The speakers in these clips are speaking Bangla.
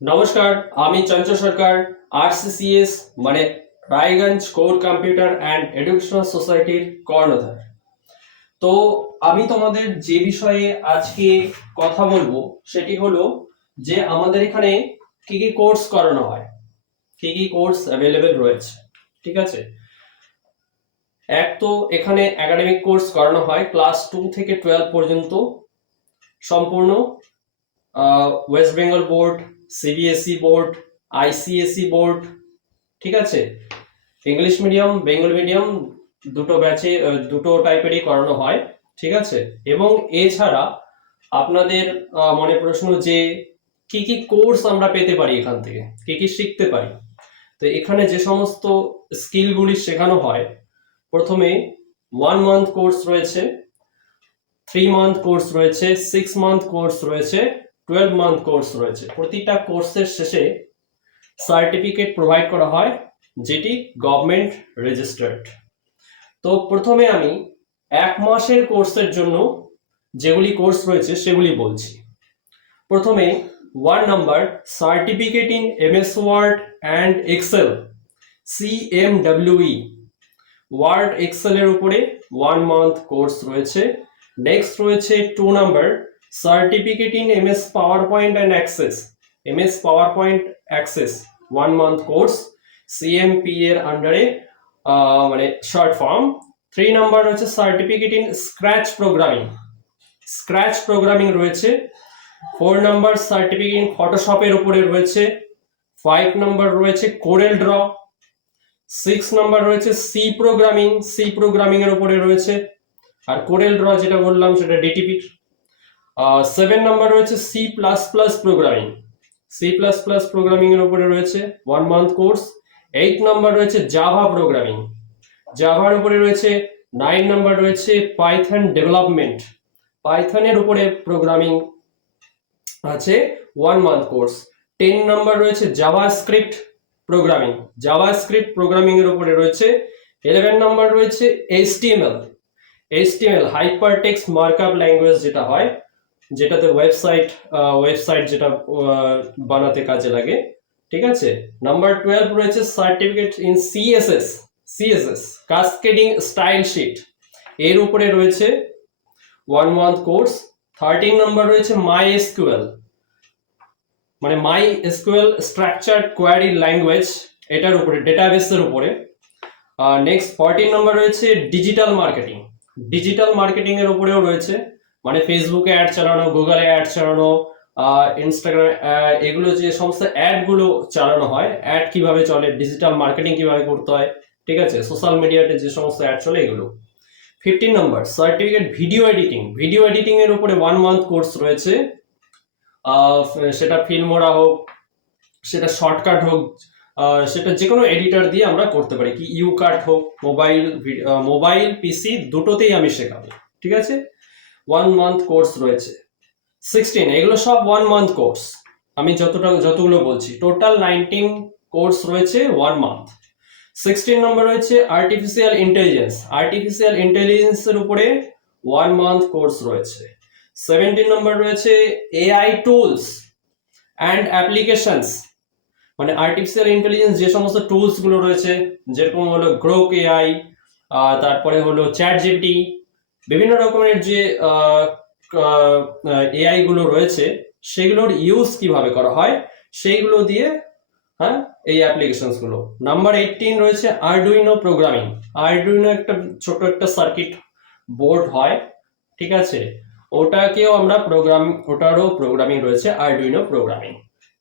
নমস্কার, আমি চঞ্চল সরকার, আরসিসিএস মানে Raiganj core computer and educational সোসাইটির কর্ণধার। তো আমি তোমাদের যে বিষয়ে আজকে কথা বলবো সেটি হলো যে আমাদের এখানে কি কি কোর্স করানো হয়, কি কি কোর্স অ্যাভেলেবেল রয়েছে। ঠিক আছে, এক তো এখানে একাডেমিক কোর্স করানো হয় ক্লাস 2 থেকে 12 পর্যন্ত, সম্পূর্ণ West Bengal board, CBSE board, ICSE board. ঠিক আছে, ইংলিশ মিডিয়াম, বেঙ্গল মিডিয়াম দুটো ব্যাচে দুটো টাইপেরই করানো হয়। ঠিক আছে, এবং এছাড়া আপনাদের মনে প্রশ্ন যে কি কি কোর্স আমরা পেতে পারি, এখান থেকে কি কি শিখতে পারি। তো এখানে যে সমস্ত স্কিলগুলি শেখানো হয়, প্রথমে 1 মান্থ কোর্স রয়েছে, 3 মান্থ কোর্স রয়েছে, 6 মান্থ কোর্স রয়েছে, 12 মান্থ কোর্স রয়েছে। প্রতিটা কোর্সের শেষে সার্টিফিকেট প্রোভাইড করা হয়, যেটি গভর্নমেন্ট রেজিস্টার্ড। তো প্রথমে আমি 1 মাসের কোর্সের জন্য যেগুলি কোর্স রয়েছে সেগুলি বলছি। প্রথমে 1 number, certificate in MS Word and Excel, CMWE, Word Excel এর উপরে 1 মান্থ কোর্স রয়েছে। নেক্সট রয়েছে 2 number, certificate in MS PowerPoint and access, MS PowerPoint access 1 month course, CMP এর আন্ডারে, মানে শর্ট ফর্ম। 3 নাম্বার রয়েছে certificate in Scratch programming, Scratch programming রয়েছে। 4 নাম্বার সার্টিফিকেট ইন ফটোশপের উপরে রয়েছে। 5 নাম্বার রয়েছে কোরেল ড্র। 6 নাম্বার রয়েছে সি প্রোগ্রামিং, সি প্রোগ্রামিং এর উপরে রয়েছে। আর কোরেল ড্র যেটা বললাম সেটা ডিটিপির। 7 নাম্বার রয়েছে C++ প্রোগ্রামিং, C++ প্রোগ্রামিং এর উপরে রয়েছে 1 মান্থ কোর্স। 8 নাম্বার রয়েছে জাভা প্রোগ্রামিং, জাভার উপরে রয়েছে। 9 নাম্বার রয়েছে পাইথন ডেভেলপমেন্ট, পাইথনের উপরে প্রোগ্রামিং আছে 1 মান্থ কোর্স। 10 নাম্বার রয়েছে জাভাস্ক্রিপ্ট প্রোগ্রামিং, জাভাস্ক্রিপ্ট প্রোগ্রামিং এর উপরে রয়েছে। 11 নাম্বার রয়েছে HTML হাইপারটেক্সট মার্কআপ ল্যাঙ্গুয়েজ, যেটা হয়, যেটাতে ওয়েবসাইট যেটা বানাতে কাজে লাগে। ঠিক আছে। নাম্বার 12 রয়েছে certificate in CSS cascading style sheet, এর উপরে রয়েছে 1 মান্থ কোর্স। 13 নাম্বার রয়েছে MySQL, মানে MySQL স্ট্রাকচার্ড কোয়ারি ল্যাঙ্গুয়েজ, এটার উপরে, ডেটাবেসের উপরে। নেক্সট 14 নাম্বার রয়েছে ডিজিটাল মার্কেটিং, ডিজিটাল মার্কেটিং এর উপরেও রয়েছে, মানে ফেসবুকে অ্যাড চালানো, গুগলে অ্যাড চালানো, ইনস্টাগ্রাম, এগুলো যে সমস্ত অ্যাড গুলো চালানো হয়, অ্যাড কিভাবে চলে, ডিজিটাল মার্কেটিং কিভাবে করতে হয়। ঠিক আছে, সোশ্যাল মিডিয়াতে যে সমস্ত অ্যাড চলে এগুলো। 15 number certificate video editing, video editing এর উপরে 1 মান্থ কোর্স রয়েছে। সেটা ফিল্মোরা হোক, সেটা শর্টকাট হোক, সেটা যে কোনো এডিটর দিয়ে আমরা করতে পারি, কি ইউকাট হোক, মোবাইল পিসি দুটোতেই আমি শেখাবো। ঠিক আছে, 1 মান্থ কোর্স রয়েছে। 16, এগুলো সব 1 মান্থ কোর্স, আমি যতগুলো বলছি টোটাল 19 কোর্স রয়েছে 1 মান্থ। 16 নাম্বার রয়েছে আর্টিফিশিয়াল ইন্টেলিজেন্স, আর্টিফিশিয়াল ইন্টেলিজেন্স এর উপরে 1 মান্থ কোর্স রয়েছে। 17 নাম্বার রয়েছে AI টুলস অ্যান্ড অ্যাপ্লিকেশনস, মানে আর্টিফিশিয়াল ইন্টেলিজেন্স যে সমস্ত টুলস গুলো রয়েছে, যেরকম হলো গ্রোক AI, তারপরে হলো চ্যাট জিপিটি, বিভিন্ন রকমের যে AI গুলো রয়েছে সেগুলোর ইউজ কিভাবে করা হয় সেইগুলো দিয়ে, হ্যাঁ, এই অ্যাপ্লিকেশনস গুলো। নাম্বার 18 রয়েছে আরডুইনো প্রোগ্রামিং, আরডুইনো একটা ছোট একটা সার্কিট বোর্ড হয়। ঠিক আছে, ওটাকেও আমরা ওটারও প্রোগ্রামিং রয়েছে, আরডুইনো প্রোগ্রামিং।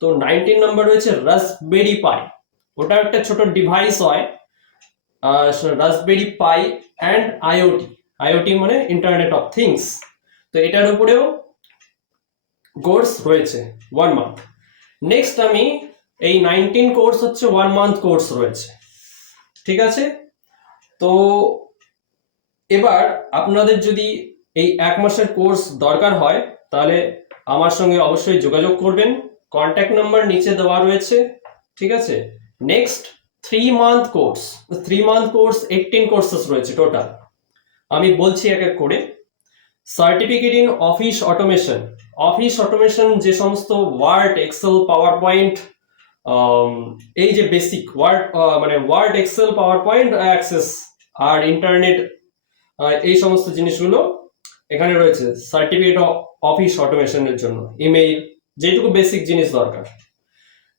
তো 19 নাম্বার রয়েছে রাসবেরি পাই, ওটা একটা ছোট ডিভাইস হয়, রাসবেরি পাই অ্যান্ড আইওটি মানে ইন্টারনেট অফ থিংস। তো এটার উপরেও কোর্স রয়েছে 1 মান্থ। নেক্সট আমি এই 19 কোর্স হচ্ছে 1 মান্থ কোর্স রয়েছে। ঠিক আছে, তো এবার আপনাদের যদি এই 1 মাসের কোর্স দরকার হয় তাহলে আমার সঙ্গে অবশ্যই যোগাযোগ করবেন, কন্ট্যাক্ট নাম্বার নিচে দেওয়া রয়েছে। ঠিক আছে। Next 3 month course, 3 month course 18 courses রয়েছে টোটাল, আমি বলছি এক এক করে। Certificate in office automation, office automation, যে সমস্ত ওয়ার্ড, এক্সেল, পাওয়ার পয়েন্ট, এই যে বেসিক ওয়ার্ড, মানে Word, Excel, PowerPoint, Access আর ইন্টারনেট, এই সমস্ত জিনিসগুলো এখানে রয়েছে সার্টিফিকেট অফ অফিস অটোমেশনের জন্য, ইমেইল, যেটুকু বেসিক জিনিস দরকার।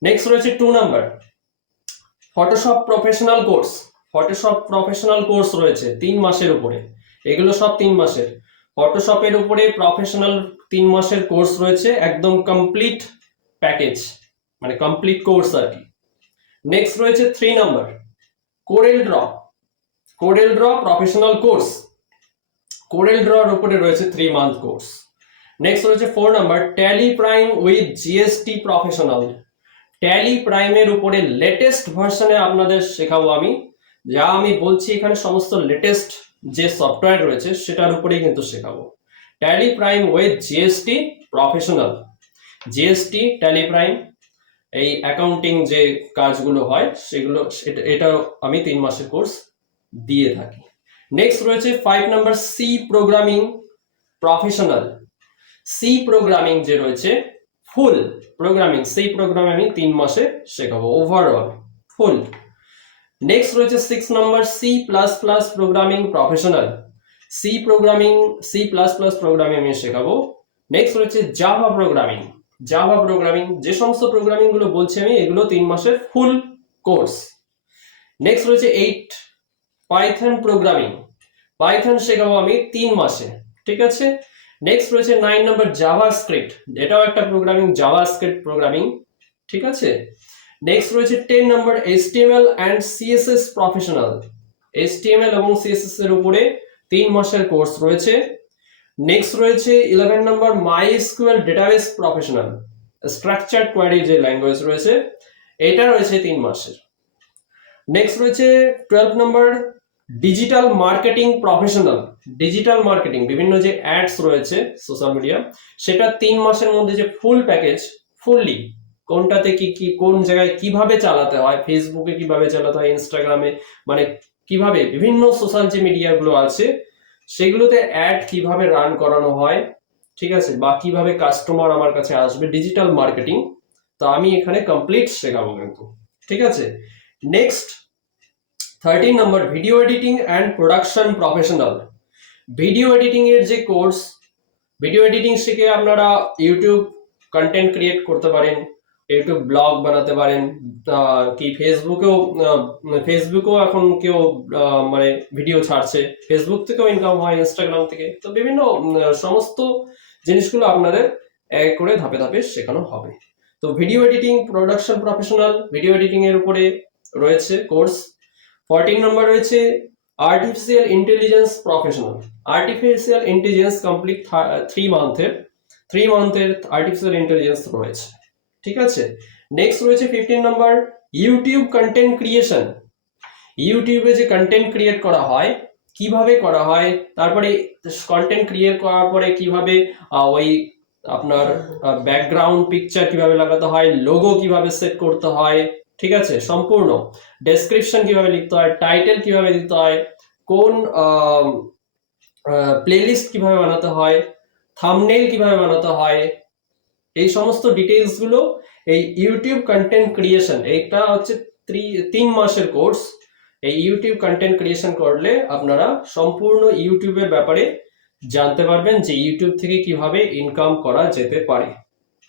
নেক্সট রয়েছে 2 number Photoshop professional course. Photoshop professional course রয়েছে 3 মাসের উপরে, এগুলো সব 3 মাসের। ফটোশপের উপরে প্রফেশনাল 3 মাসের কোর্স রয়েছে, একদম কমপ্লিট প্যাকেজ, মানে কমপ্লিট কোর্স আর কি। নেক্সট রয়েছে 3 number CorelDRAW. CorelDRAW professional course, কোরেল ড্রর উপরে রয়েছে 3 মান্থ কোর্স। নেক্সট রয়েছে 4 number Tally Prime with GST professional. Tally প্রাইমের উপরে লেটেস্ট ভার্সনে আপনাদের শেখাবো আমি, যা আমি বলছি এখানে সমস্ত লেটেস্ট যে সফটওয়্যার রয়েছে সেটার উপরেই কিন্তু শেখাবো। Tally Prime with GST professional, GST tally prime, এই অ্যাকাউন্টিং যে কাজগুলো হয় সেগুলো, এটা আমি 3 মাসের কোর্স দিয়ে থাকি। নেক্সট রয়েছে 5 number C programming professional. C programming যে রয়েছে ফুল প্রোগ্রামিং, সেই প্রোগ্রামিং আমি 3 মাসে শেখাবো ওভারঅল ফুল। নেক্সট রয়েছে 6 number C plus plus programming professional. C programming, C plus plus programming আমি শেখাবো। নেক্সট রয়েছে জাভা প্রোগ্রামিং। জাভা প্রোগ্রামিং, যে সমস্ত প্রোগ্রামিং গুলো বলছি আমি, এগুলো 3 মাসের ফুল কোর্স। নেক্সট রয়েছে 8 পাইথন প্রোগ্রামিং। পাইথন শেখাবো আমি 3 মাসে, ঠিক আছে। নেক্সট রয়েছে 9 নাম্বার জাভা স্ক্রিপ্ট, এটাও একটা প্রোগ্রামিং, জাভা স্ক্রিপ্ট প্রোগ্রামিং, ঠিক আছে। নেক্সট রয়েছে 10 number HTML and CSS professional. HTML এবং CSS এর উপরে 3 মাসের কোর্স রয়েছে। নেক্সট রয়েছে 11 number MySQL database professional. Structured query যে ল্যাঙ্গুয়েজ রয়েছে, এটা রয়েছে 3 মাসের। নেক্সট রয়েছে 12 number digital marketing professional. Digital marketing, বিভিন্ন যে অ্যাডস রয়েছে সোশ্যাল মিডিয়া, সেটা 3 মাসের মধ্যে যে ফুল প্যাকেজ, ফুললি কোনটাতে কি কি, কোন জায়গায় কিভাবে চালাতে হয়, ফেসবুকে কিভাবে চালাতে হয়, ইনস্টাগ্রামে, মানে কিভাবে বিভিন্ন সোশ্যাল যে মিডিয়া গুলো আছে সেগুলোতে অ্যাড কিভাবে রান করানো হয়, ঠিক আছে, বা কিভাবে কাস্টমার আমার কাছে আসবে, ডিজিটাল মার্কেটিং, তো আমি এখানে কমপ্লিট শেখাবো কিন্তু, ঠিক আছে। Next 13 number video editing and production professional. Video editing এর যে কোর্স, ভিডিও এডিটিং শিখে আপনারা ইউটিউব কন্টেন্ট ক্রিয়েট করতে পারেন, ইউটিউব ব্লগ বানাতে পারেন, কি ফেসবুকেও এখন কেউ মানে ভিডিও ছাড়ছে, ফেসবুক থেকেও ইনকাম হয়, ইনস্টাগ্রাম থেকে, তো বিভিন্ন সমস্ত জিনিসগুলো আপনাদের এক করে ধাপে ধাপে শেখানো হবে। তো video editing, production professional, video editing এর উপরে রয়েছে কোর্স। 14 নম্বর রয়েছে artificial intelligence professional. Artificial intelligence complete 3 মান্থের আর্টিফিশিয়াল ইন্টেলিজেন্স রয়েছে, ঠিক আছে। নেক্সট রয়েছে 15 নম্বর ইউটিউব কন্টেন্ট ক্রিয়েশন। ইউটিউবে যে কন্টেন্ট ক্রিয়েট করা হয়, কিভাবে করা হয়, তারপরে কন্টেন্ট ক্রিয়েট করার পরে কিভাবে ওই আপনার ব্যাকগ্রাউন্ড পিকচার কিভাবে লাগাতে হয়, লোগো কিভাবে সেট করতে হয়, ঠিক আছে, সম্পূর্ণ ডেসক্রিপশন কিভাবে লিখতে হয়, টাইটেল কিভাবে দিতে হয়, কোন প্লেলিস্ট কিভাবে বানাতে হয়, থাম্বনেইল কিভাবে বানাতে হয়, এই সমস্ত ডিটেইলস গুলো এই ইউটিউব কন্টেন্ট ক্রিয়েশন, এটা হচ্ছে 3 মাসের কোর্স। এই ইউটিউব কন্টেন্ট ক্রিয়েশন করলে আপনারা সম্পূর্ণ ইউটিউবের ব্যাপারে জানতে পারবেন, যে ইউটিউব থেকে কিভাবে ইনকাম করা যেতে পারে,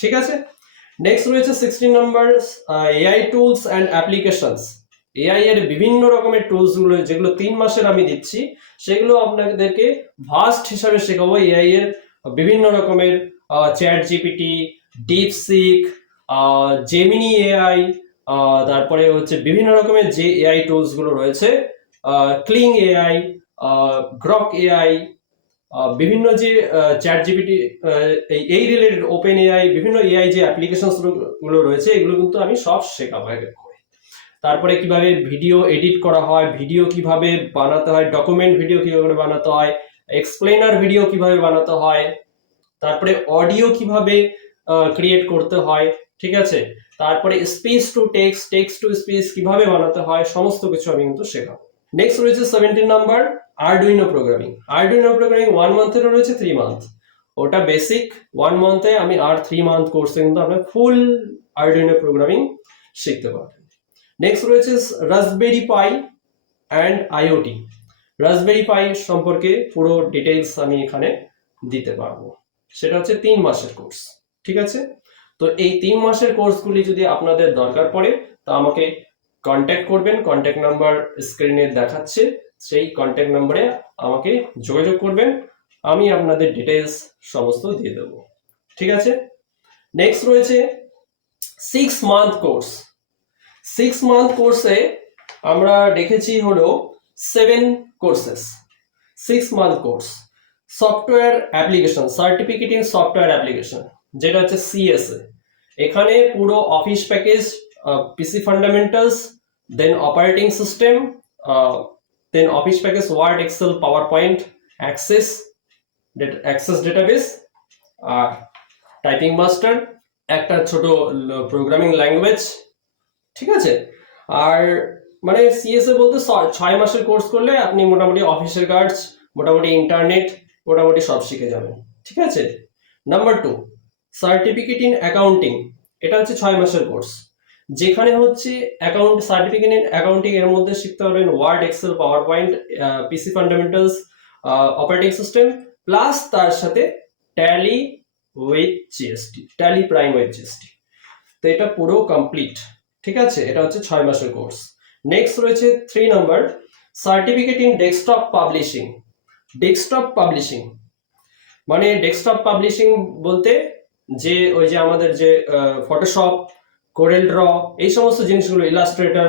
ঠিক আছে। নেক্সট রয়েছে 16 number AI tools and applications. AI এর বিভিন্ন রকমের টুলস গুলো যেগুলো 3 মাসের আমি দিচ্ছি, সেগুলো আপনাদেরকে ভাস্ট হিসাবে শেখাবো। এআই এর বিভিন্ন রকমের chat GPT, DeepSeek, Gemini AI, তারপরে হচ্ছে বিভিন্ন রকমের যে এআই টুলস গুলো রয়েছে, ক্লিং এআই, গ্রক এআই, বিভিন্ন যে চ্যাট জিপিটি, এই রিলেটেড ওপেন এআই, বিভিন্ন এআই যে অ্যাপ্লিকেশন গুলো রয়েছে, এগুলো কিন্তু আমি সব শেখাবো এক এক করে। তারপরে কিভাবে ভিডিও এডিট করা হয়, ভিডিও কিভাবে বানাতে হয়, ডকুমেন্ট ভিডিও কিভাবে বানাতে হয়, এক্সপ্লেনার ভিডিও কিভাবে বানাতে হয়, তারপরে অডিও কিভাবে ক্রিয়েট করতে হয়, ঠিক আছে, তারপরে speech to text, text to speech কিভাবে বানাতে হয়, সমস্ত কিছু আমি কিন্তু শেখাবো। নেক্সট রয়েছে 17 number Arduino programming. Arduino programming 1 মান্থেরও রয়েছে, 3 মান্থ। ওটা বেসিক 1 মান্থে আমি, আর 3 মান্থ কোর্সে কিন্তু আপনার ফুল আরডুইনো প্রোগ্রামিং শিখতে পারবেন। নেক্সট রয়েছে Raspberry Pi and IoT. Raspberry Pi সম্পর্কে পুরো ডিটেলস আমি এখানে দিতে পারবো। সেটা হচ্ছে 3 মাসের কোর্স, ঠিক আছে। তো এই 3 মাসের কোর্সগুলি যদি আপনাদের দরকার পড়ে তা আমাকে কন্ট্যাক্ট করবেন, কন্ট্যাক্ট নাম্বার স্ক্রিনে দেখাচ্ছে, সেই কন্ট্যাক্ট নাম্বারে আমাকে যোগাযোগ করবেন, আমি আপনাদের ডিটেলস সমস্ত দিয়ে দেবো, ঠিক আছে। নেক্সট রয়েছে 6 মান্থ কোর্স। 6 মান্থ কোর্সে আমরা দেখেছি হলো 7 courses. 6 month course software application, certificate in software application, যেটা হচ্ছে সিএসএ। এখানে পুরো office package, PC fundamentals, then operating system, then office package, Word, Excel, PowerPoint, Access database, আর টাইপিং মাস্টার, একটা ছোট প্রোগ্রামিং ল্যাঙ্গুয়েজ, ঠিক আছে। আর মানে সিএসএ বলতে 6 মাসের কোর্স করলে আপনি মোটামুটি অফিসের কাজ, মোটামুটি ইন্টারনেট, মোটামুটি সব শিখে যাবেন, ঠিক আছে। Number 2 certificate in accounting. এটা হচ্ছে 6 মাসের কোর্স, যেখানে হচ্ছে অ্যাকাউন্ট, সার্টিফিকেট ইন অ্যাকাউন্টিং এর মধ্যে শিখতে পারবেন ওয়ার্ড, এক্সেল, পাওয়ার পয়েন্ট, পিসি ফান্ডামেন্টালস, অপারেটিং সিস্টেম, প্লাস তার সাথে tally with GST, tally Prime with GST. তো এটা পুরো কমপ্লিট, ঠিক আছে। এটা হচ্ছে 6 মাসের কোর্স। নেক্সট রয়েছে 3 number certificate in desktop publishing. Desktop publishing মানে ডেস্কটপ পাবলিশিং বলতে যে ওই যে আমাদের যে ফটোশপ, কোরেল ড্র, এই সমস্ত জিনিসগুলো, ইলাস্ট্রেটর,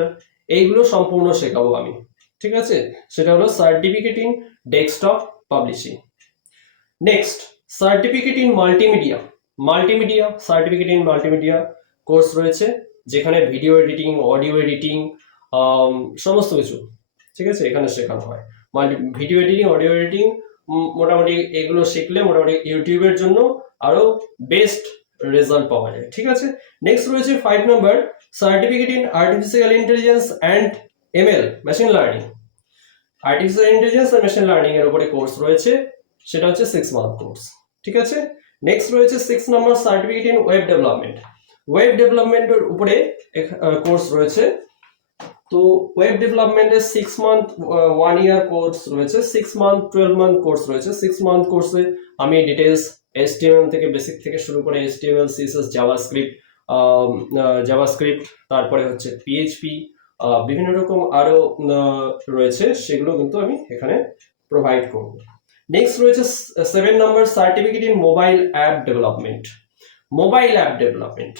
এইগুলো সম্পূর্ণ শেখাবো আমি, ঠিক আছে। সেটা হলো certificate in desktop publishing. Next certificate in multimedia. Multimedia, certificate in multimedia course রয়েছে, যেখানে ভিডিও এডিটিং, অডিও এডিটিং, সমস্ত কিছু, ঠিক আছে, এখানে শেখানো হয়। ভিডিও এডিটিং, অডিও এডিটিং, মোটামুটি এগুলো শিখলে মোটামুটি ইউটিউবের জন্য আরো বেস্ট রেজাল্ট পাওয়া যায়, ঠিক আছে। নেক্সট রয়েছে 5 number certificate in artificial intelligence and ML, machine learning. Artificial intelligence আর মেশিন লার্নিং এর উপরে কোর্স রয়েছে, সেটা হচ্ছে 6 মান্থ কোর্স, ঠিক আছে। নেক্সট রয়েছে 6 number certificate in web development. Web ডেভেলপমেন্টের উপরে কোর্স রয়েছে। তো ওয়েব ডেভেলপমেন্টের 6 মান্থ 1 ইয়ার কোর্স রয়েছে, 6 মান্থ 12 মান্থ কোর্স রয়েছে। 6 মান্থ কোর্সে আমি ডিটেলস HTML থেকে, বেসিক থেকে শুরু করে HTML, CSS, জাভাস্ক্রিপ্ট, তারপরে হচ্ছে PHP, বিভিন্ন রকম আরো রয়েছে, সেগুলো কিন্তু আমি এখানে প্রোভাইড করব। নেক্সট রয়েছে 7 number certificate in mobile app development. Mobile app development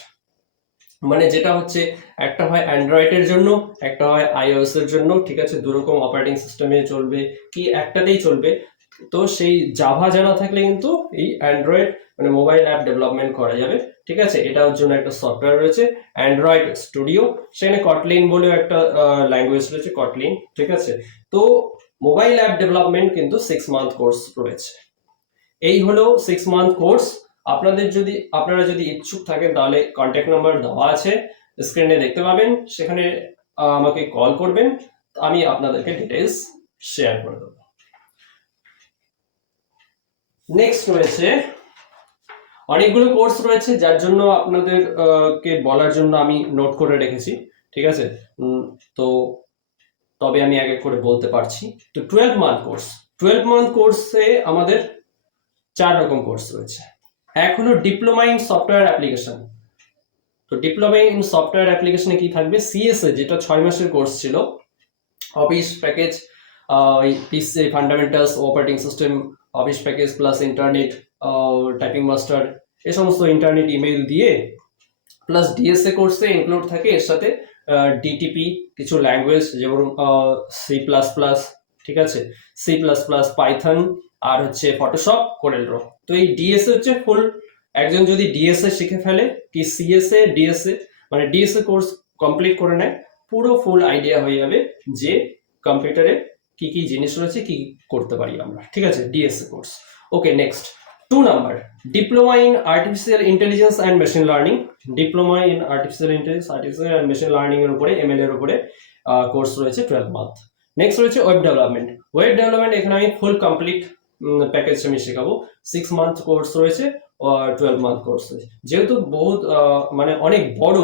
মানে যেটা হচ্ছে একটা হয় অ্যান্ড্রয়েডের জন্য, একটা হয় iOS এর জন্য, ঠিক আছে। দুরকম অপারেটিং সিস্টেমে চলবে কি একটাতেই চলবে। তো সেই জাভা জানা থাকলে কিন্তু এই অ্যান্ড্রয়েড মানে মোবাইল অ্যাপ ডেভেলপমেন্ট করা যাবে, ঠিক আছে। এটার জন্য একটা সফটওয়্যার রয়েছে অ্যান্ড্রয়েড স্টুডিও, সেখানে কটলিন বলেও একটা ল্যাঙ্গুয়েজ রয়েছে, কটলিন, ঠিক আছে। তো মোবাইল অ্যাপ ডেভেলপমেন্ট কিন্তু 6 মান্থ কোর্স রয়েছে। এই হলো 6 মান্থ কোর্স। আপনারা যদি ইচ্ছুক থাকেন তাহলে কন্ট্যাক্ট নাম্বার দেওয়া আছে, স্ক্রিনে দেখতে পাবেন, সেখানে আমাকে কল করবেন, আমি আপনাদেরকে ডিটেলস শেয়ার করে দেবো। নেক্সট রয়েছে অনেকগুলো কোর্স রয়েছে, যার জন্য আপনাদের কে বলার জন্য আমি নোট করে রেখেছি, ঠিক আছে। তো তবে আমি এক এক করে বলতে পারছি। তো 12 মান্থ কোর্স, 12 মান্থ কোর্সে আমাদের 4 রকম কোর্স রয়েছে। এক হলো ডিপ্লোমা ইন সফটওয়্যার অ্যাপ্লিকেশন। তো ডিপ্লোমা ইন সফটওয়্যার অ্যাপ্লিকেশনে কি থাকবে, সিএসএ যেটা 6 মাসের কোর্স ছিল, office package, PC fundamentals, operating system, office package plus internet, typing master, এই সমস্ত ইন্টারনেট ইমেল দিয়ে, প্লাস ডিএসএ কোর্সে ইনক্লুড থাকে এর সাথে ডিটিপি, কিছু ল্যাঙ্গুয়েজ যেমন C++, ঠিক আছে, C++, পাইথন, আর হচ্ছে ফটোশপ, কোরেল ড্র। তো এই ডিএসএ হচ্ছে ফুল, একজন যদি ডিএসএ শিখে ফেলে কি সিএসএ ডিএসএ মানে ডিএসএ কোর্স কমপ্লিট করে নেয়, পুরো ফুল আইডিয়া হয়ে যাবে যে কম্পিউটারে কি কি জিনিস রয়েছে, কি করতে পারি আমরা, ঠিক আছে, DSA course. Okay, next 2 number diploma in artificial intelligence and machine learning. Diploma in artificial intelligence, artificial and machine learning এর উপরে, এমএল এর উপরে কোর্স রয়েছে 12 মান্থ। নেক্সট রয়েছে ওয়েব ডেভেলপমেন্ট। ওয়েব ডেভেলপমেন্ট এখানে আমি ফুল কমপ্লিট প্যাকেজ আমি শেখাবো। 6 মান্থ কোর্স রয়েছে, 12 মান্থ কোর্স রয়েছে। যেহেতু বহুত মানে অনেক বড়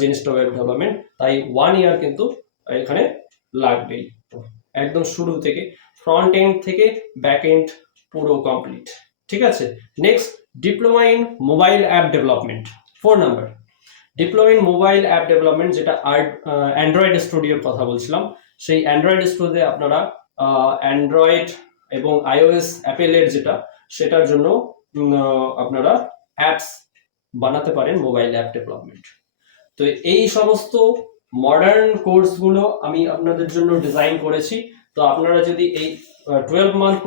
জিনিসটা ওয়েব ডেভেলপমেন্ট, তাই 1 ইয়ার কিন্তু এখানে লাগবেই, একদম শুরু থেকে, ফ্রন্ট এন্ড থেকে ব্যাক এন্ড পুরো কমপ্লিট। ঠিক আছে, next diploma in mobile app development, 4 number. Diploma in mobile app development, যেটা অ্যান্ড্রয়েড স্টুডিওর কথা বলছিলাম, সেই অ্যান্ড্রয়েড স্টুডিওতে আপনারা অ্যান্ড্রয়েড এবং আইওএস অ্যাপেলের যেটা, সেটার জন্য আপনারা অ্যাপস বানাতে পারেন, মোবাইল অ্যাপ ডেভেলপমেন্ট। তো এই সমস্ত মডার্ন কোর্সগুলো আমি আপনাদের জন্য ডিজাইন করেছি। তো আপনারা যদি এই 12 মান্থ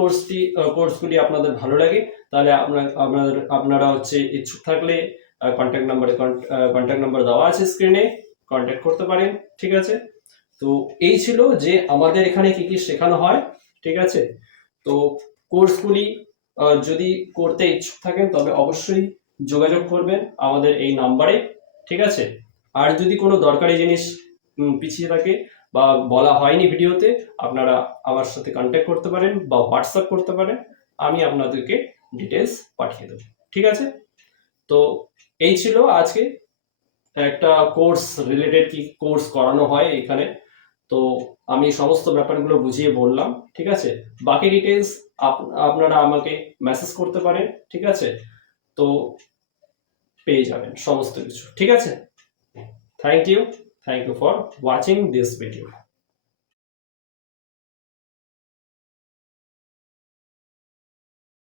কোর্সগুলি আপনাদের ভালো লাগে, তাহলে আপনারা হচ্ছে ইচ্ছুক থাকলে কন্ট্যাক্ট নাম্বার দেওয়া আছে স্ক্রিনে, কন্ট্যাক্ট করতে পারেন। ঠিক আছে, তো এই ছিল যে আমাদের এখানে কি কি শেখানো হয়। ঠিক আছে, তো কোর্সগুলি যদি করতে ইচ্ছুক থাকেন তবে অবশ্যই যোগাযোগ করবেন আমাদের এই নাম্বারে। ঠিক আছে, আর যদি কোনো দরকারি জিনিস পিছিয়ে থাকে বা বলা হয়নি ভিডিওতে, আপনারা আমার সাথে কন্ট্যাক্ট করতে পারেন বা হোয়াটসঅ্যাপ করতে পারেন, আমি আপনাদেরকে ডিটেলস পাঠিয়ে দেবো। ঠিক আছে, তো এই ছিল আজকে একটা কোর্স রিলেটেড, কি কোর্স করানো হয় এখানে। তো আমি সমস্ত ব্যাপারগুলো বুঝিয়ে বললাম। ঠিক আছে, বাকি ডিটেলস আপনারা আমাকে মেসেজ করতে পারেন। ঠিক আছে, তো পেয়ে যাবেন সমস্ত কিছু। ঠিক আছে, thank you for watching this video.